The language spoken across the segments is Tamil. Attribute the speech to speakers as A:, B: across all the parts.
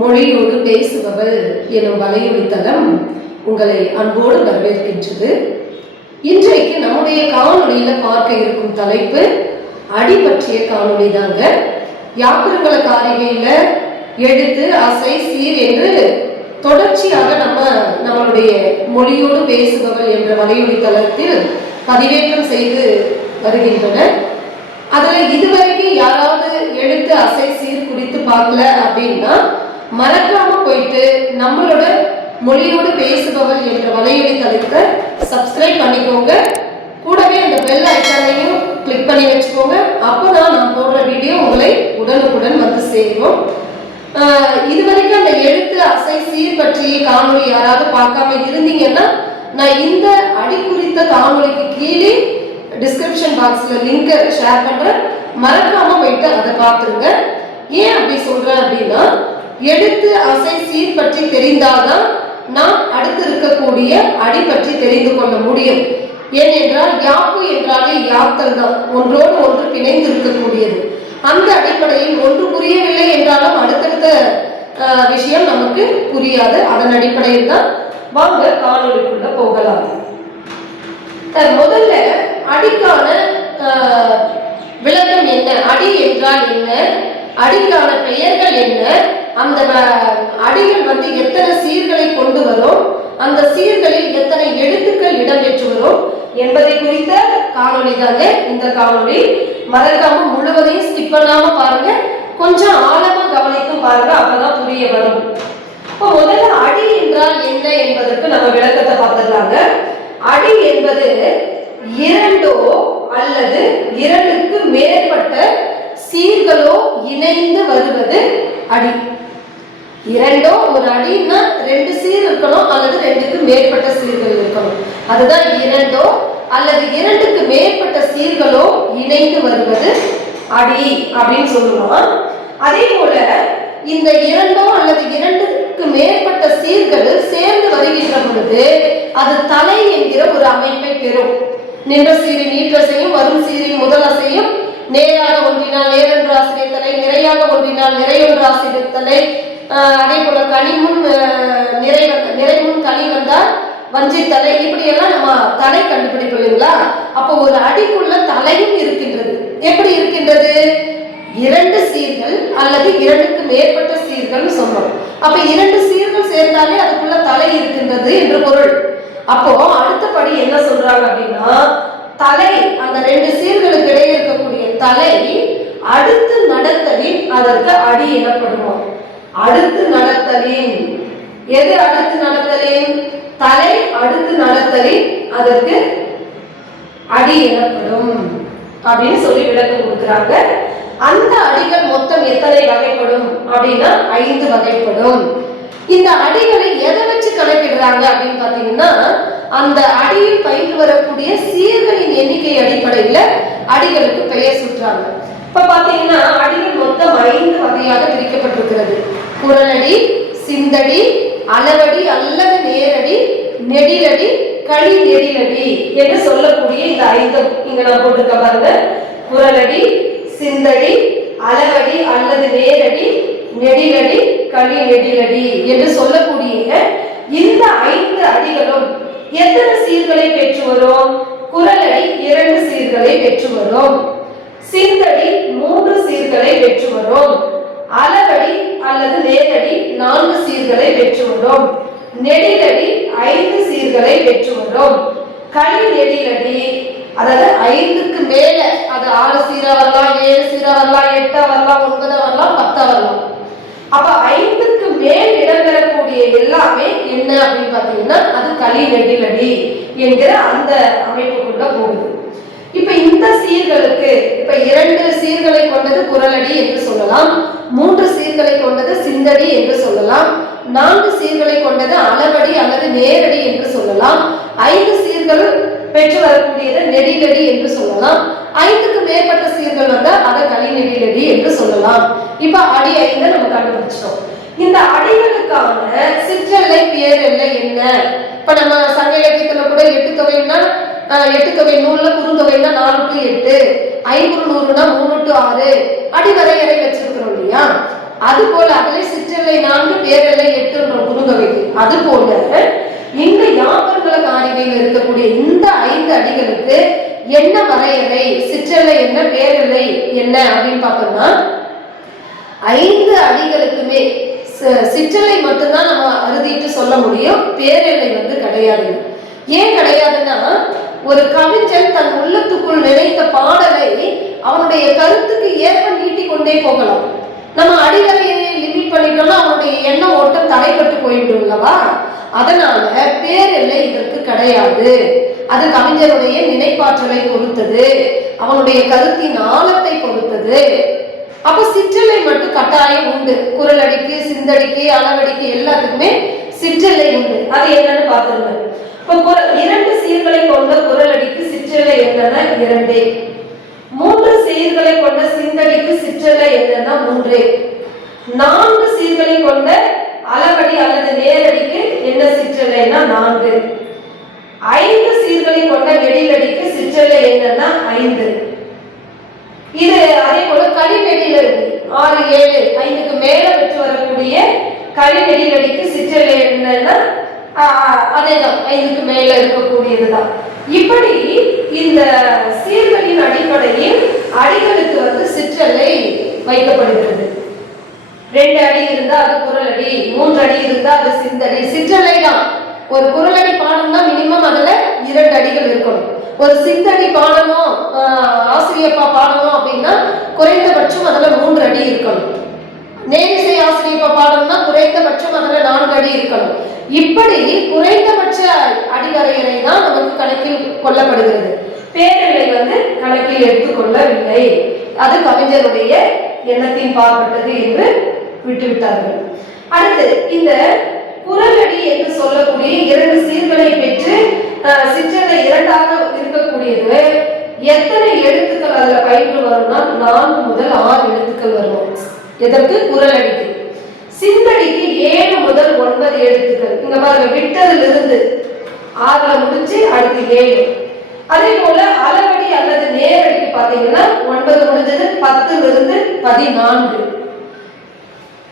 A: மொழியோடு பேசுபவள் எனும் வலையொலித்தளம் உங்களை அன்போடு வரவேற்கின்றது. இன்றைக்கு நம்முடைய காணொலியில பார்க்க இருக்கும் தலைப்பு அடி பற்றிய காணொளி தாங்க. யாத்திரங்கள காரிகையில எழுத்து அசை சீர் என்று தொடர்ச்சியாக நம்ம நம்மளுடைய மொழியோடு பேசுபவள் என்ற வலையொலி தளத்தில் பதிவேற்றம் செய்து வருகின்றனர் அதுல இதுவரைக்கும் யாராவது எழுத்து அசை சீர் குறித்து பார்க்கல அப்படின்னா மறக்காம போயிட்டு நம்மளோட மொழியோடு பேசுபவர் என்ற வலையொலி தளத்தை சப்ஸ்கிரைப் பண்ணிக்கோங்க. கூடவே அந்த பெல் ஐக்கானையும் கிளிக் பண்ணி வச்சுக்கோங்க. அப்போதான் நான் போடுற வீடியோ உங்களை உடனுக்குடன் வந்து சேரும். இதுவரைக்கும் அந்த எழுத்து அசை சீர் பற்றிய காணொளி யாராவது பார்க்காம இருந்தீங்கன்னா நான் இந்த அடி குறித்த காணொளிக்கு கீழே டிஸ்கிரிப்ஷன் பாக்ஸ்ல லிங்கை ஷேர் பண்றேன். மறக்காம போயிட்டு அதை பார்த்துருங்க. ஏன் அப்படி சொல்றேன் அப்படின்னா எழுத்து அசை சீர் பற்றி தெரிந்தாதான் நாம் அடுத்து இருக்கக்கூடிய அடி பற்றி தெரிந்து கொள்ள முடியும். ஏனென்றால் யாப்பு என்றாலே யாத்தல் தான். ஒன்றோடு ஒன்று பிணைந்து இருக்கக்கூடியது அந்த அடிப்படையில் ஒன்று புரியவில்லை என்றாலும் அடுத்தடுத்த விஷயம் நமக்கு புரியாது. அதன் அடிப்படையில் தான் வாங்க காணொலிக்குள்ள போகலாம். முதல்ல அடிக்கான விளக்கம் என்ன? அடி என்றால் என்ன? அடிக்கான பெயர்கள் என்ன? அந்த அடிகள் வந்து எத்தனை சீர்களை கொண்டு வரும்? அந்த சீர்களில் எத்தனை எழுத்துக்கள் இடம்பெற்று வரும்? என்பதை குறித்த காணொளி தாங்க இந்த காணொலி மறக்காம முழுவதையும் ஸ்கிப் பண்ணாம பாருங்க. கொஞ்சம் ஆழமா கவனிக்கும் பாருங்க அப்பதான் புரிய வரும். இப்போ முதல்ல அடி என்றால் என்ன என்பதற்கு நம்ம விளக்கத்தை பார்த்துடலாங்க. அடி என்பது இரண்டோ அல்லது இரண்டுக்கு மேற்பட்ட சீர்களோ இணைந்து வருவது அடி. இரண்டோ ஒரு அடின்னா ரெண்டு சீர் இருக்கணும் அல்லது ரெண்டுக்கு மேற்பட்ட சீர்கள் இருக்கணும். அதுதான் இரண்டோ அல்லது இரண்டுக்கு மேற்பட்ட சீர்களோ இணைந்து வருவது அடி அப்படின்னு சொல்லுவோம் அதே போல இந்த இரண்டோ அல்லது இரண்டுக்கு மேற்பட்ட சீர்கள் சேர்ந்து வருகின்ற பொழுது அது தலை என்கிற ஒரு அமைப்பை பெறும். நின்ற சீரின் ஈற்றசையும் வரும் சீரின் முதல் அசையும் நேராக ஒன்றினால் நேரென்று ஆசிரியர் தலை நிறையாக ஒன்றினால் நிறையொன்று ஆசிரியர் தலை அதே போல கனிமுன் நிறை நிறைமுன் கனி வந்தால் வஞ்சி தலை இப்படி எல்லாம் நம்ம தலை கண்டுபிடிப்போம் இல்லைங்களா அப்போ ஒரு அடிக்குள்ள தலையும் இருக்கின்றது. எப்படி இருக்கின்றது? இரண்டு சீர்கள் அல்லது இரண்டுக்கு மேற்பட்ட சீர்கள் சொன்னோம் அப்ப இரண்டு சீர்கள் சேர்ந்தாலே அதுக்குள்ள தலை இருக்கின்றது என்று பொருள். அப்போ அடுத்தபடி என்ன சொல்றாங்க அப்படின்னா தலை அந்த ரெண்டு சீர்களுக்கு இடையே இருக்கக்கூடிய தலை அடுத்து நடத்தலின் அதற்கு அடி எனப்படுவோம். அடுத்து நடத்தலின். எது அடுத்து நடத்தலின்? தலை அடுத்து நடத்தலின் அதற்கு அடி எனப்படும் அப்படின்னு சொல்லி விளக்கம் கொடுக்குறாங்க. அந்த அடிகள் மொத்தம் எத்தனை வகைப்படும் அப்படின்னா ஐந்து வகைப்படும். இந்த அடிகளை எதை வச்சு கணக்கிடுறாங்க அப்படின்னு பாத்தீங்கன்னா அந்த அடியில் இருக்கக்கூடிய சீர்களின் எண்ணிக்கை அடிப்படையில அடிகளுக்கு பெயர் சுற்றாங்க இப்ப பாத்தீங்கன்னா அடிகள் மொத்தம் ஐந்து வகையாக பிரிக்கப்பட்டிருக்கிறது. குரலடி சிந்தடி அளவடி அல்லது நேரடி நெடிலடி களி நெடிலடி என்று சொல்லக்கூடிய இந்த ஐந்து இங்க நான் போட்டிருக்க பாருங்க. குரலடி சிந்தடி அளவடி அல்லது நேரடி நெடிலடி களி நெடிலடி என்று சொல்லக்கூடிய இந்த ஐந்து அடிகளும் எத்தனை சீர்களை பெற்று வரும் குரலடி இரண்டு சீர்களை பெற்று வரும் சிந்தடி மூன்று சீர்களை பெற்று வரும் அளவடி அல்லது நேரடி நான்கு சீர்களை பெற்று வரும் நெடிலடி ஐந்து சீர்களை பெற்று வரும் களி நெடிலடி அதாவது ஐந்துக்கு மேல அது ஆறு சீரா வரலாம் ஏழு சீரா வரலாம் எட்டா வரலாம் ஒன்பதா வரலாம் பத்தா வரலாம். அப்ப ஐந்துக்கு மேல் இடம்பெறக்கூடிய எல்லாமே என்ன அப்படின்னு பாத்தீங்கன்னா அது களி நெடிலடி என்கிற அந்த அமைப்புக்குள்ள போகுது. இப்ப இந்த சீர்களுக்கு இப்ப இரண்டு சீர்களை கொண்டது குரலடி என்று சொல்லலாம் மூன்று சீர்களை கொண்டது சிந்தடி என்று சொல்லலாம் நான்கு சீர்களை கொண்டது அளவடி அல்லது நேரடி என்று சொல்லலாம் ஐந்து சீர்கள் பெற்று வரக்கூடியது நெடிலடி என்று சொல்லலாம் ஐந்துக்கு மேற்பட்ட சீர்கள் வந்தால் அதை களி நெடிலடி என்று சொல்லலாம். இப்ப அடி ஐந்து நம்ம கண்டுபிடிச்சிட்டோம். இந்த அடிகளுக்கான சிற்றெல்லை பேரெல்லை என்ன? இப்ப நம்ம சங்க இலக்கியத்துல கூட எட்டு தொகைன்னா எட்டு தொகை நூல்ல குறுந்தொகைன்னா நாலு டு எட்டு ஐநூறு நூறுனா மூணு டு ஆறு அடி வரையறை வச்சிருக்கிறோம் இல்லையா? அது போல அதுல சிற்றலை நான்கு பேரெல்லை எட்டுன்ற குறுந்தொகைக்கு. அது போல இந்த யாபர்கள காரிகையில் இருக்கக்கூடிய இந்த ஐந்து அடிகளுக்கு என்ன வரையறை சிற்றலை என்ன பேரலை என்ன அப்படின்னு பார்த்தோம்னா ஐந்து அடிகளுக்குமே சிற்றலை மட்டும்தான் நம்ம அறுதிட்டு சொல்ல முடியும். பேரலை வந்து கிடையாது ஏன் கிடையாதுன்னா ஒரு கவிஞன் தன் உள்ளத்துக்குள் நினைத்த பாடலை அவனுடைய கருத்துக்கு ஏற்ப நீட்டி கொண்டே போகலாம். நம்ம அடிவரையை லிமிட் பண்ணிட்டோம்னா அவனுடைய எண்ண ஓட்டம் தடைப்பட்டு போய்விடும் அல்லவா? அதனால பேரெல்லை இதற்கு கிடையாது. அது கவிஞருடைய நினைப்பாற்றலை பொறுத்தது. அவனுடைய கருத்தின் ஆழத்தை பொறுத்தது. அப்ப சிற்றலை மட்டும் கட்டாயம் உண்டு. குரலடிக்கு சிந்தடிக்கு அளவடிக்கு எல்லாத்துக்குமே சிற்றலை உண்டு. அது என்னன்னு பார்த்துருங்க. இப்ப குர- இரண்டு சீர்களை கொண்ட குரலடிக்கு சிற்றலை என்னன்னா இரண்டே. மூன்று சீர்களை கொண்ட சிந்தடிக்கு சிற்றலை என்னன்னா மூன்றே. நான்கு சீர்களை கொண்ட அளவடி அல்லது நேரடிக்கு என்ன சிற்றலைன்னா நான்கு. ஐந்து சீர்களை கொண்ட நெடிலடிக்கு சிற்றலை என்னன்னா ஐந்து. இது அதே போல கலிநெடில ஆறு ஏழு ஐந்துக்கு மேல பெற்று வரக்கூடிய கலிநெடிலடிக்கு சிற்றலை என்னன்னா அதேதான் ஐந்துக்கு மேல இருக்கக்கூடியதுதான். இப்படி இந்த சீர்களின் அடிப்படையில் அடிகளுக்கு வந்து சிற்றலை வைக்கப்படுகிறது. ரெண்டு அடி இருந்தா அது குரலடி மூன்று அடி இருந்தா அது சிந்தடி சிற்றலை தான் ஒரு குரலடி பாடம்னா மினிமம் அதுல இரண்டு அடிகள் இருக்கணும். ஒரு சிந்தடி பாடணும் ஆசிரியப்பா பாடணும் அப்படின்னா குறைந்தபட்சம் அதுல மூன்று அடி இருக்கணும். நேரிசை ஆசிரியப்பா பாடம்னா குறைந்தபட்சம் அதுல நான்கு அடி இருக்கணும். இப்படி குறைந்தபட்ச அடிவரையறை தான் நமக்கு கணக்கில் கொள்ளப்படுகிறது. பேரலை வந்து கணக்கில் எடுத்துக்கொள்ளவில்லை. அது கவிஞருடைய எண்ணத்தின் பாற்பட்டது என்று விட்டுவிட்டார்கள். அடுத்து இந்த குரலடி என்று சொல்லக்கூடிய இரண்டு சீர்களை பெற்று அஹ், சிற்றலை இரண்டாக இருக்கக்கூடியது. எத்தனை எழுத்துக்கள் அதுல பயின்று வரும்னா நான்கு முதல் ஆறு எழுத்துக்கள் வரும் எதற்கு? குரலடிக்கு. சிந்தடிக்கு ஏழு முதல் ஒன்பது எழுத்துக்கள். இங்க பாருங்க விட்டதுல இருந்து ஆறுல முடிச்சு அடுத்து ஏழு. அதே போல அளவடி அல்லது நேரடிக்கு பாத்தீங்கன்னா ஒன்பது முடிஞ்சது பத்துல இருந்து பதினான்கு.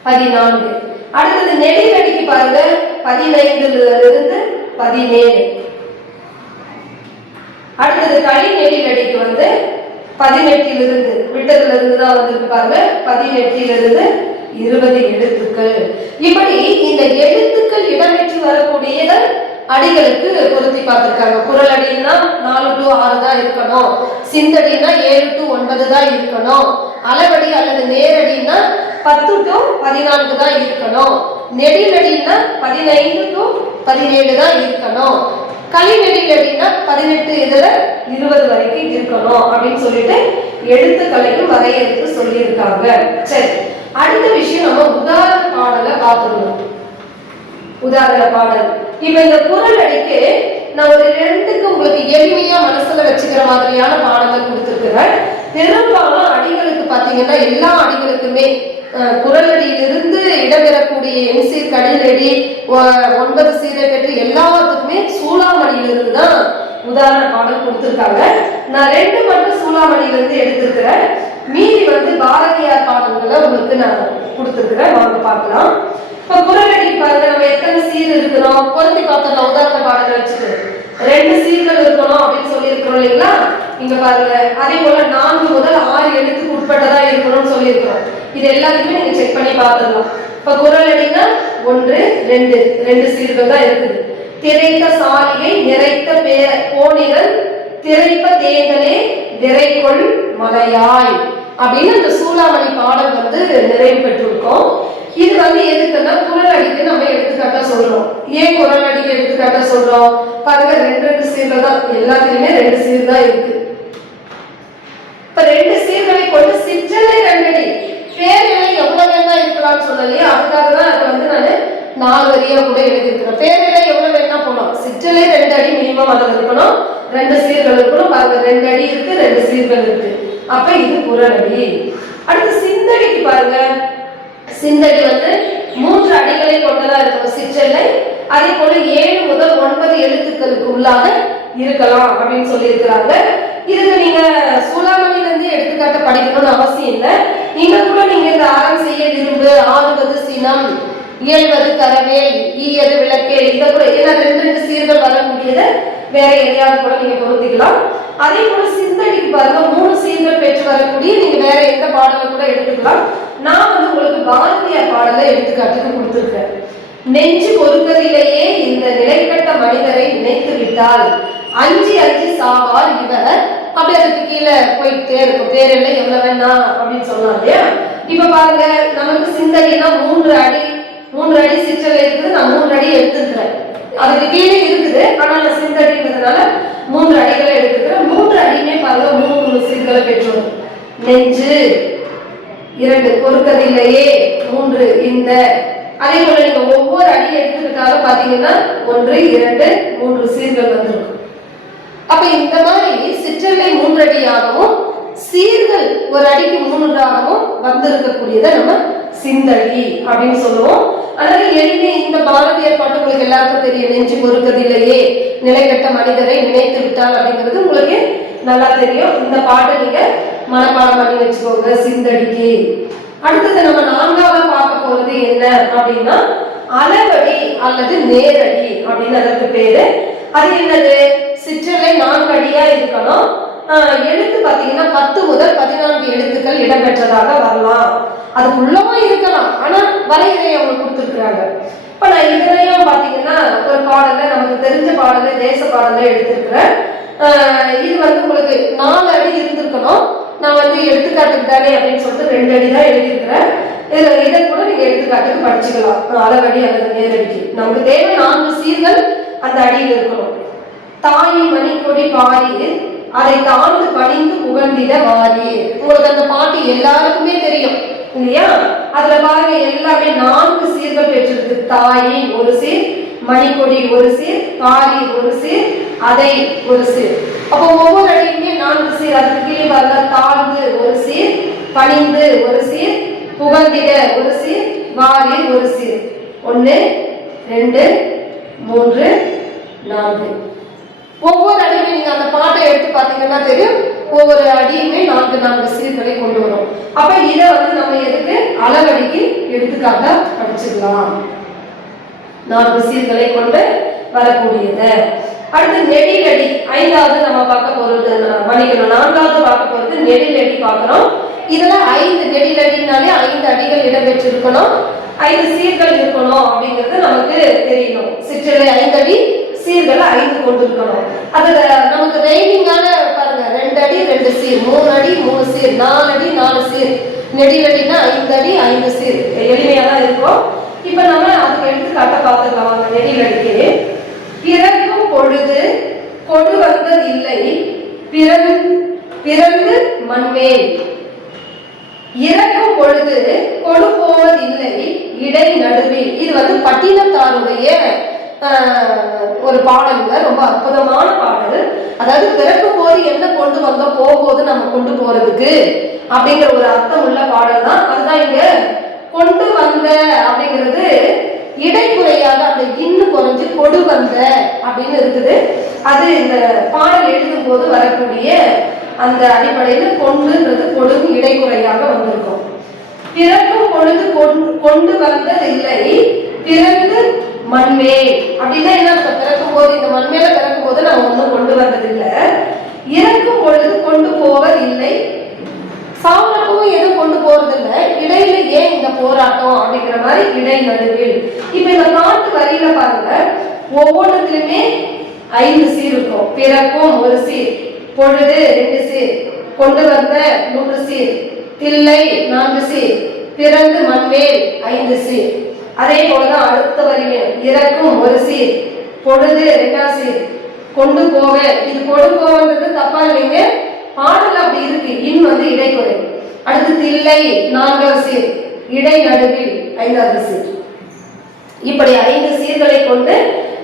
A: பதினான்கு. அடுத்தது நெடிலடிக்கு பாருங்க. பதினைந்துல இருந்து பதினேழு. அடுத்தது களி நெடிலடிக்கு வந்து பதினெட்டிலிருந்து விட்டதுல இருந்து தான் வந்து பாருங்க. பதினெட்டிலிருந்து இருபது எழுத்துக்கள். இப்படி இந்த எழுத்துக்கள் இடம்பெற்று வரக்கூடியத அடிகளுக்கு பொருத்தி பார்த்திருக்காங்க. குரல் அடின்னா நாலு டு ஆறு தான் இருக்கணும். சிந்தடினா ஏழு டு ஒன்பது தான் இருக்கணும். அளவடி அல்லது நேரடினா பத்து டு பதினான்கு தான் இருக்கணும். நெடிலடினா பதினைந்து டு பதினேழு தான் இருக்கணும். கலிநெடில் அப்படின்னா பதினெட்டு இதுல இருபது வரைக்கும் இருக்கணும் அப்படின்னு சொல்லிட்டு எழுத்துக்களையும் வரையறுத்து சொல்லியிருக்காங்க. சரி அடுத்த விஷயம் நம்ம உதாரண பாடலை பார்த்துருவோம் உதாரண பாடல். இப்ப இந்த குரல் அடிக்கு நான் ஒரு ரெண்டுக்கு உங்களுக்கு எளிமையா மனசுல வச்சுக்கிற மாதிரியான பாடங்கள் கொடுத்துருக்குறேன். பெரும்பாலும் அடிகளுக்கு பாத்தீங்கன்னா எல்லா அடிகளுக்குமே குரலடியிலிருந்து இடம்பெறக்கூடிய எம்சீர் கடலடி ஒ- ஒன்பது சீரை பெற்று எல்லாத்துக்குமே சூளாமணியிலிருந்து தான் உதாரண பாடல் கொடுத்துருக்காங்க. நான் ரெண்டு மட்டும் சூளாமணியிலிருந்து எடுத்திருக்கிறேன். மீதி வந்து பாரதியார் பாடல்களை உங்களுக்கு நான் கொடுத்துருக்குறேன். வாங்க பார்க்கலாம். இப்ப குரலடி பாருங்க நம்ம எத்தனை சீர் இருக்கிறோம் பொருத்தி பார்த்தோம் உதாரண பாடல் வச்சுட்டு ரெண்டு சீர்கள் இருக்கணும் அப்படின்னு சொல்லி இருக்கிறோம் இல்லைங்களா? இங்க பாருங்க. அதே போல நான்கு முதல் ஆறு எழுத்துக்கு உட்பட்டதா இருக்கணும்னு சொல்லியிருக்கிறோம். இது எல்லாத்தையுமே நீங்க செக் பண்ணி பார்த்துடலாம் இப்ப குரல் அடினா ஒன்று ரெண்டு. ரெண்டு சீர்கள் தான் இருக்குது. திரைத்த சாலிகை நிறைத்த பே கோணிகள் திரைப்ப தேங்கலே விரைக்குள் மலையாய் அப்படின்னு அந்த சூளாமணி பாடல் வந்து நிறைவு பெற்றிருக்கோம். இது வந்து எதுக்குன்னா குரல் அடிக்கு நம்ம எடுத்துக்காட்டா சொல்றோம். ஏன் குரல் அடிக்கு எடுத்துக்காட்டா சொல்றோம்? பாருங்க ரெண்டு ரெண்டு சீர்ல தான் எல்லாத்துலயுமே ரெண்டு சீர் தான் இருக்கு. இப்ப ரெண்டு சீர்களை கொண்டு சிற்றலை ரெண்டடி பேரலை எவ்வளவு வேணா இருக்கலாம்னு சொல்லலையே அதுக்காக தான் அதை வந்து நான் நாலு வரியா கூட எழுதியிருக்கிறேன். பேரலை எவ்வளவு வேணா போனோம் சிற்றலை ரெண்டு அடி மினிமம் அதில் இருக்கணும். ரெண்டு சீர்கள் இருக்கணும். பாருங்க ரெண்டு அடி இருக்கு ரெண்டு சீர்கள் இருக்கு. அப்ப இது குரலடி அடுத்து சிந்தடிக்கு பாருங்க. சிந்தடி வந்து மூன்று அடிகளை கொண்டதா இருக்கும் சிற்றலை அதே போல ஏழு முதல் ஒன்பது எழுத்துக்களுக்கு உள்ளாக இருக்கலாம் அப்படின்னு சொல்லியிருக்கிறாங்க. இதுக்கு நீங்க சூழாமணில இருந்து எடுத்துக்காட்ட படிக்கணும்னு அவசியம் இல்லை. நீங்க கூட நீங்க இந்த இந்த அறம் செய்ய விரும்பு. ஆறுவது சினம் இயல்வது கரவேல் ஈயது விளக்கே இதை கூட ஏன்னா ரெண்டு ரெண்டு சீர்கள் வரக்கூடியது வேற எதையாவது கூட நீங்க பொருத்திக்கலாம். அதே போல சிந்தடிக்கு பாருங்க மூணு சீர்கள் பெற்று வரக்கூடிய நீங்க வேற எந்த பாடலும் கூட எடுத்துக்கலாம். நான் வந்து உங்களுக்கு பாரதியார் பாடலை எடுத்துக்காட்டுக்கு கொடுத்துருக்கேன். நெஞ்சு பொறுக்கதிலேயே இந்த நிலைப்பட்ட மனிதரை நினைத்து விட்டால் அஞ்சு அஞ்சு சாவார் இவர் அப்படி அதுக்கு கீழே போயிட்டே இருக்கும். தேரில்லை எவ்வளவு வேணா அப்படின்னு சொன்னா இல்லையா? இப்ப பாருங்க நமக்கு சிந்தனைனா மூன்று அடி மூன்று அடி சிற்றல் இருக்குது. நான் மூன்று அடி எடுத்துக்கிறேன் அதுக்கு கீழே இருக்குது. ஆனா நான் சிந்தடின்றதுனால மூன்று அடிகளை எடுத்துக்கிறேன். மூன்று அடியுமே பாருங்க மூணு மூணு பெற்றோம். நெஞ்சு இரண்டு கொடுக்கதில்லையே மூன்று இந்த. அதே போல நீங்க ஒவ்வொரு அடி எடுத்துக்கிட்டாலும் பாத்தீங்கன்னா ஒன்று இரண்டு மூன்று சீர்கள் வந்துடும் அப்ப இந்த மாதிரி சிற்றலை மூன்றடியாகவும் சீர்கள் ஒரு அடிக்கு மூன்றாகவும் வந்திருக்கக்கூடியதை நம்ம சிந்தடி அப்படின்னு சொல்லுவோம். அதனால எளிமை இந்த பாரதியார் பாட்டு உங்களுக்கு எல்லாருக்கும் தெரியும். நெஞ்சு பொறுக்கதில்லையே. நிலைகட்ட மனிதரை நினைத்து விட்டால் அப்படிங்கிறது உங்களுக்கு நல்லா தெரியும். இந்த பாட்டை நீங்க மனப்பாடம் பண்ணி வச்சுக்கோங்க சிந்தடிக்கு அடுத்தது நம்ம நான்காவது பார்க்க போறது என்ன அப்படின்னா அளவடி அல்லது நேரடி அப்படின்னு அதற்கு பேரு. அது என்னது? சிற்றலை நான்கு அடியா இருக்கணும் எழுத்து பாத்தீங்கன்னா பத்து முதல் பதினான்கு எழுத்துக்கள் இடம்பெற்றதாக வரலாம். அதுக்குள்ளமா இருக்கலாம். ஆனா வரையறையை அவங்க கொடுத்துருக்குறாங்க. இப்ப நான் இதுலயும் பாத்தீங்கன்னா ஒரு பாடல நமக்கு தெரிஞ்ச பாடல தேச பாடல எடுத்திருக்கிறேன் இது வந்து உங்களுக்கு நாலு அடி இருந்திருக்கணும். நான் வந்து எடுத்துக்காட்டுக்கு தானே அப்படின்னு சொல்லிட்டு ரெண்டு அடி தான் எழுதியிருக்கிறேன். இதுல இதை கூட நீங்க எடுத்துக்காட்டுக்கு படிச்சுக்கலாம். அளவடி அல்லது நேரடிக்கு நமக்கு தேவை நான்கு சீர்கள் அந்த அடியில் இருக்கணும். தாயை கொடி பாரி அதை தாழ்ந்து பணிந்து புகழ்ந்திட வாரி உங்களுக்கு அந்த பாட்டு எல்லாருக்குமே தெரியும் இல்லையா? அதுல பாருங்க எல்லாமே நான்கு சீர்கள் பெற்றிருக்கு. தாயின் ஒரு சீர் மணிக்கொடி ஒரு சீர் பாரி ஒரு சீர் அதை ஒரு சீர். அப்போ ஒவ்வொரு அடியுமே நான்கு சீர். அதுக்கு கீழே பாருங்க தாழ்ந்து ஒரு சீர் பணிந்து ஒரு சீர் புகழ்ந்திட ஒரு சீர் வாரி ஒரு சீர். ஒன்று ரெண்டு மூன்று நான்கு. ஒவ்வொரு அடியுமே நீங்க அந்த பாட்டை எடுத்து பார்த்தீங்கன்னா தெரியும். ஒவ்வொரு அடியுமே நான்கு நான்கு சீர்களை கொண்டு வரும். அப்ப இதை வந்து நம்ம எதுக்கு? அளவடிக்கு எடுத்துக்காக படிச்சுக்கலாம். நான்கு சீர்களை கொண்டு வரக்கூடியது. அடுத்து நெடிலடி ஐந்தாவது நம்ம பார்க்க போறது ந- மன்னிக்கணும் நான்காவது பார்க்க போறது நெடிலடி பார்க்கிறோம். இதுல ஐந்து நெடிலடினாலே ஐந்து அடிகள் இடம்பெற்றிருக்கணும். ஐந்து சீர்கள் இருக்கணும் அப்படிங்கிறது நமக்கு தெரியணும். சிற்றலை ஐந்து அடி சீர்கள் ஐந்து கொண்டு இருக்கணும் அது நமக்கு ரைமிங்கான பாருங்க ரெண்டு அடி ரெண்டு சீர். மூணு அடி மூணு சீர். நாலு அடி நாலு சீர். நெடிலடினா ஐந்து அடி ஐந்து சீர். எளிமையா தான் இருக்கும். இப்ப நம்ம அதுக்கு எடுத்துக்காட்ட பார்த்துக்கலாம். வாங்க நெடிலடிக்கு பிறக்கும் பொழுது கொடு வந்ததில்லை பிறகு பிறந்து மண்மேல் இறக்கும் பொழுது கொடு போவதில்லை இடை நடுவில் இது வந்து பட்டினத்தாருடைய ஒரு பாடலுங்க ரொம்ப அற்புதமான பாடல். அதாவது பிறக்கும் போது என்ன கொண்டு வந்தோம் போகும்போது நம்ம கொண்டு போறதுக்கு அப்படிங்கிற ஒரு அர்த்தம் உள்ள பாடல் தான் அதுதான் இங்க கொண்டு வந்த அப்படிங்கிறது இடைக்குறையாக அந்த இன்னு குறைஞ்சு கொடு வந்த அப்படின்னு இருக்குது. அது இந்த பாடல் எழுதும் போது வரக்கூடிய அந்த அடிப்படையில் கொண்டுன்றது கொடுகு இடைக்குறையாக வந்திருக்கும். பிறக்கும் பொழுது கொண்டு கொண்டு வந்தது இல்லை பிறந்து மண்மே அப்படின்னா என்ன பிறக்கும் போது இந்த மண்மேல பிறக்கும் போது நான் ஒன்றும் கொண்டு வந்ததில்லை. இறக்கும் பொழுது கொண்டு போவதில்லை சவுலுக்கும் எதுவும் கொண்டு போறதில்ல. இடையில ஏன் இந்த போராட்டம் அப்படிங்கிற மாதிரி இடை நடுவில். இப்ப இந்த பாட்டு வரியில பாருங்க. ஒவ்வொன்றத்திலுமே ஐந்து சீர் இருக்கும். பிறக்கும் ஒரு சீர் பொழுது ரெண்டு சீர் கொண்டு வந்த மூன்று சீர் தில்லை நான்கு சீர் பிறந்து மண்மேல் ஐந்து சீர். அதே போலதான் அடுத்த வரியும். இறக்கும் ஒரு சீர் பொழுது ரெண்டாம் சீர் கொண்டு போக. இது கொண்டு போவன்றது தப்பா இல்லைங்க. பாடல் அப்படி இருக்கு. இன் வந்து இடைக்குறை. அடுத்து தில்லை நான்காவது சீர். இடை நடுவில் ஐந்தாவது சீர். இப்படி ஐந்து சீர்களை கொண்டு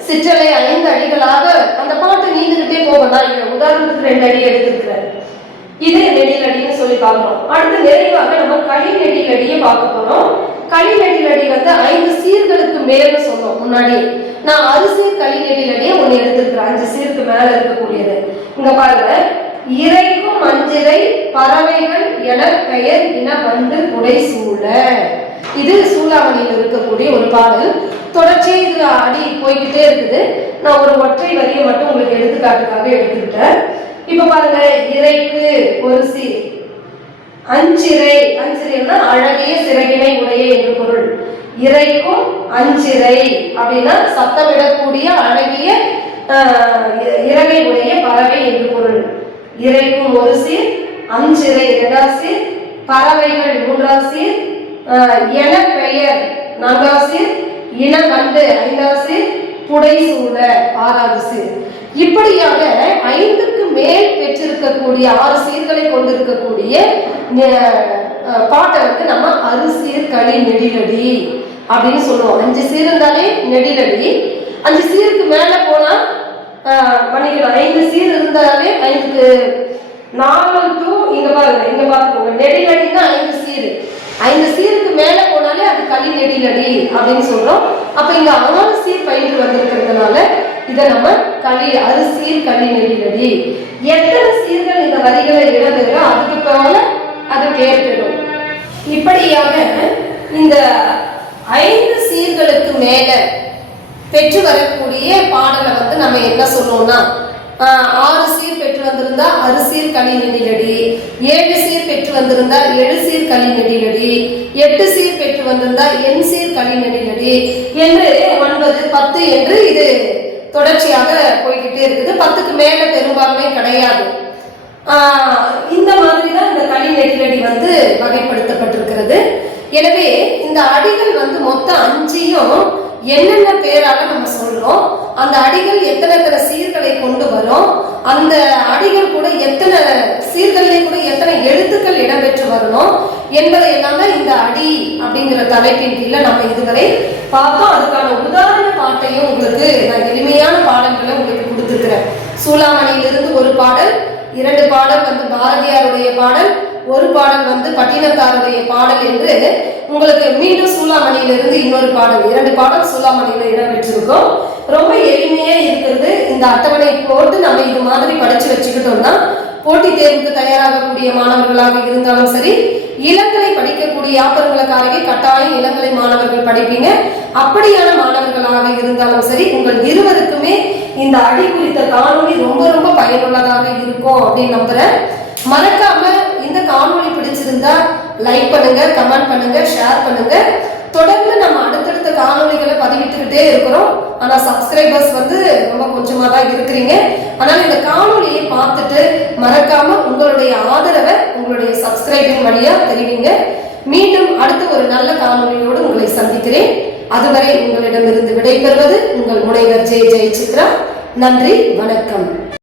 A: சிற்றலை ஐந்து அடிகளாக அந்த பாட்டு நீந்துகிட்டே போகும். நான் இங்க உதாரணத்துக்கு ரெண்டு அடி எடுத்திருக்கிறேன். இது நெடில் அடின்னு சொல்லி பார்க்கலாம் அடுத்து நிறைவாக நம்ம களி நெடில் அடியை பார்க்க போறோம். களி நெடில் அடி வந்து ஐந்து சீர்களுக்கு மேல சொன்னோம் முன்னாடி. நான் அரிசி களி நெடில் அடியை எடுத்திருக்கிறேன். அஞ்சு சீருக்கு மேல இருக்கக்கூடியது. இங்க பாருங்க. இறைக்கும் மஞ்சிரை பறவைகள் என பெயர் இன வந்து புடை சூழ இது சூளாமணியில் இருக்கக்கூடிய ஒரு பாடல். தொடர்ச்சியை இது அடி போய்கிட்டே இருக்குது. நான் ஒரு ஒற்றை வரியை மட்டும் உங்களுக்கு எடுத்துக்காட்டுக்காக எடுத்துக்கிட்டேன். இப்ப பாருங்க இறைக்கு ஒரு சி. அஞ்சிறை. அஞ்சிறைன்னா அழகிய சிறகினை உடைய என்று பொருள். இறைக்கும் அஞ்சிறை அப்படின்னா சத்தமிடக்கூடிய அழகிய இறகை உடைய பறவை என்று பொருள். இறைக்கும் ஒரு சீர் அஞ்சிறை இரண்டாம் சீர் பறவைகள் மூன்றாம் சீர் என பெயர் நான்காம் சீர் இன கண்டு ஐந்தாம் சீர் புடை சூழ ஆறாவது சீர். இப்படியாக ஐந்துக்கு மேல் பெற்றிருக்கக்கூடிய ஆறு சீர்களை கொண்டிருக்கக்கூடிய பாட்டை வந்து நம்ம அறுசீர் களி நெடிலடி அப்படின்னு சொல்லுவோம். அஞ்சு சீர் இருந்தாலே நெடிலடி. அஞ்சு சீருக்கு மேல போனா ஆஹ், மன்னிக்கணும் ஐந்து சீர் இருந்தாலே ஐந்துக்கு நாலு டு இங்க பாருங்க இங்க பாத்துக்கோங்க. நெடிலடினா ஐந்து சீர். ஐந்து சீருக்கு மேல போனாலே அது களி நெடிலடி அப்படின்னு சொல்றோம். அப்ப இங்க ஆறு சீர் பயின்று வந்திருக்கிறதுனால இதை நம்ம களி அது சீர் களி நெடிலடி எத்தனை சீர்கள் இந்த வரிகளை இடம்பெறுதோ அதுக்கு போல அது கேட்டுடும். இப்படியாக இந்த ஐந்து சீர்களுக்கு மேல பெற்று வரக்கூடிய பாடலை வந்து நம்ம என்ன சொல்லுவோம்னா ஆறு சீர் பெற்று வந்திருந்தா அரிசீர் களி நெடிலடி ஏழு சீர் பெற்று வந்திருந்தா ஏழு சீர் களி நெடிலடி எட்டு சீர் பெற்று வந்திருந்தா எண் சீர் களி நெடிலடி என்று ஒன்பது பத்து என்று இது தொடர்ச்சியாக போய்கிட்டே இருக்குது. பத்துக்கு மேல பெரும்பான்மை கிடையாது. இந்த மாதிரி தான் இந்த களி நெடிலடி வந்து வகைப்படுத்தப்பட்டிருக்கிறது. எனவே இந்த அடிகள் வந்து மொத்தம் அஞ்சையும் என்னென்ன பேரால நம்ம சொல்றோம் அந்த அடிகள் எத்தனை எத்தனை சீர்களை கொண்டு வரும் அந்த அடிகள் கூட எத்தனை சீர்கள்லேயே கூட எத்தனை எழுத்துக்கள் இடம்பெற்று வரணும் என்பதை எல்லாம் தான் இந்த அடி அப்படிங்கிற தலைப்பின் கீழே நம்ம இதுவரை பார்த்தோம். அதுக்கான உதாரண பாட்டையும் உங்களுக்கு நான் எளிமையான பாடல்களை உங்களுக்கு கொடுத்துருக்கிறேன் சூளாமணியிலிருந்து ஒரு பாடல் இரண்டு பாடல் வந்து பாரதியாருடைய பாடல் ஒரு பாடல் வந்து பட்டினத்தாருடைய பாடல் என்று உங்களுக்கு மீண்டும் சூளாமணியிலிருந்து இன்னொரு பாடல் இரண்டு பாடல் சூளாமணியில இடம்பெற்றிருக்கும். ரொம்ப எளிமையா இருக்கிறது. இந்த அட்டவணை போட்டு நம்ம இது மாதிரி படிச்சு வச்சுக்கிட்டோம்னா போட்டித் தேர்வுக்கு தயாராகக்கூடிய மாணவர்களாக இருந்தாலும் சரி இளங்கலை படிக்கக்கூடிய ஆப்பரங்களக்காரங்க கட்டாயம் இளங்கலை மாணவர்கள் படிப்பீங்க. அப்படியான மாணவர்களாக இருந்தாலும் சரி உங்கள் இருவருக்குமே இந்த அடி குறித்த காணொலி ரொம்ப ரொம்ப பயனுள்ளதாக இருக்கும் அப்படின்னு நம்புறேன். மறக்காம இந்த காணொலி பிடிச்சிருந்தா லைக் பண்ணுங்க கமெண்ட் பண்ணுங்க ஷேர் பண்ணுங்க. தொடர்ந்து நம்ம அடுத்தடுத்த காணொலிகளை பதிவிட்டுக்கிட்டே இருக்கிறோம். ஆனா சப்ஸ்கிரைபர்ஸ் வந்து ரொம்ப கொஞ்சமா தான் இருக்கிறீங்க. ஆனால் இந்த காணொலியை பார்த்துட்டு மறக்காம உங்களுடைய ஆதரவை உங்களுடைய சப்ஸ்கிரைபிங் வழியா தெரிவிங்க. மீண்டும் அடுத்த ஒரு நல்ல காணொலியோடு உங்களை சந்திக்கிறேன். அதுவரை உங்களிடமிருந்து விடைபெறுவது உங்கள் முனைவர் ஜெய் ஜெய சித்ரா நன்றி வணக்கம்.